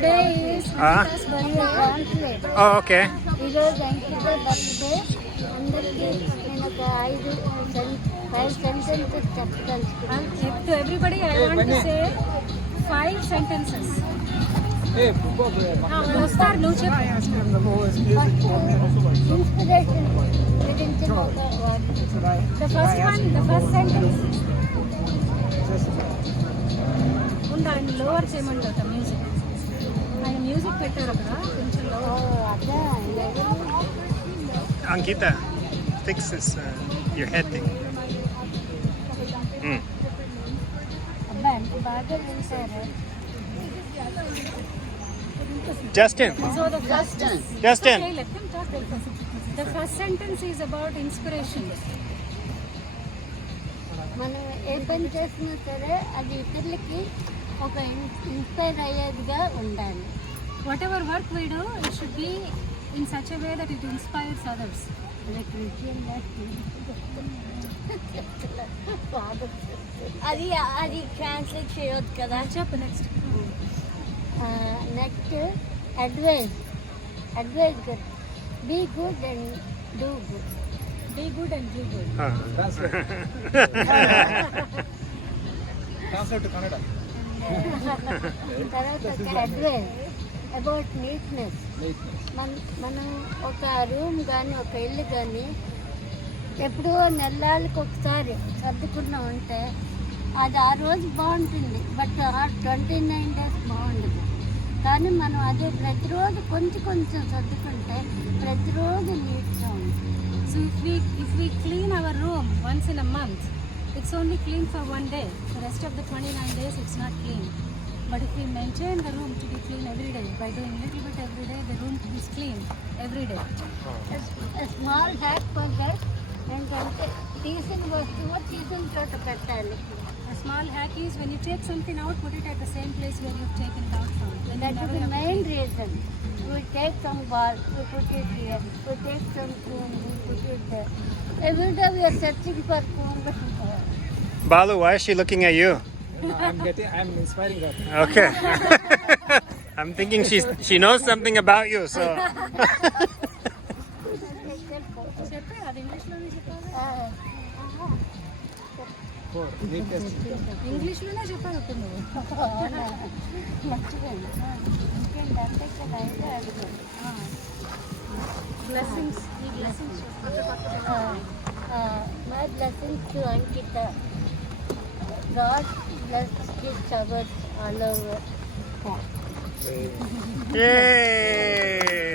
Today is Ankita's birthday. Oh, okay. ఈరోజు అంకిత బర్త్డే. అందరికీ నేను ఒక 5 సెంటెన్సెస్ చెప్పదలుచుకున్నాను. To everybody, I want to say 5 sentences. Star, no chip. Inspiration గురించి ఒక word. The first one, the first sentence. ఉందా ఆయన లోవర్ చేయమంటారు మ్యూజిక్. ఆయన మ్యూజిక్ పెట్టారు అక్కడ కొంచెం లోవర్. అదే Ankita, fix this your head thing. అబ్బాయి అంటే బాగా వింటారు. Justin. So the first Justin. Okay, let them talk. The first sentence is about inspiration. మనం ఏ పని చేసినా సరే అది ఇతరులకి ఒక ఇన్స్పైర్ అయ్యేదిగా ఉండాలి. Whatever work we do, it should be in such a way that it inspires others. అది అది ట్రాన్స్లేట్ చేయొద్దు కదా. చెప్పు next. Next advice be good and do good. Be good and do good. Translate to Kannada. తర్వాత ఒక advise about neatness. మనం ఒక రూమ్ కానీ ఒక ఇల్లు కానీ ఎప్పుడో నెలలకు ఒకసారి సర్దుకున్నాం అంటే అది ఆ రోజు బాగుంటుంది, బట్ ఆ 29 days బాగుండదు. కానీ మనం అదే ప్రతిరోజు కొంచెం సర్దుకుంటే ప్రతిరోజు నీట్గా ఉంటుంది. So if we clean our room once in a month, it's only clean for one day. The rest of the 29 days it's not clean. But if we maintain the room to be clean every day, by doing little bit every day, the room is clean every day. Small hack for that ఏంటంటే తీసిన వస్తువు తీసిన చోట పెట్టాలి. A small hack is when you take something out, put it at the same place where you've taken it out from. When That you is never the have main to- reason. We take some ball, we put it here. We take some spoon, we put it there. Every day we are searching for spoon, but Balu, why is she looking at you? I'm inspiring her. Okay. I'm thinking she knows something about you, so. చెప్పే, అది ఇంగ్లీష్లోనే చెప్పాలి. For neatness. ఇంగ్లీష్లోనే చెప్పాలి అప్పుడు నువ్వు. మర్చిపోయింది. ఇంకేంటంటే ఇక్కడ అయితే అడుగుతాను. బ్లెస్సింగ్స్, ఈ blessings My blessings to Ankita. God bless his showers all over. Yay!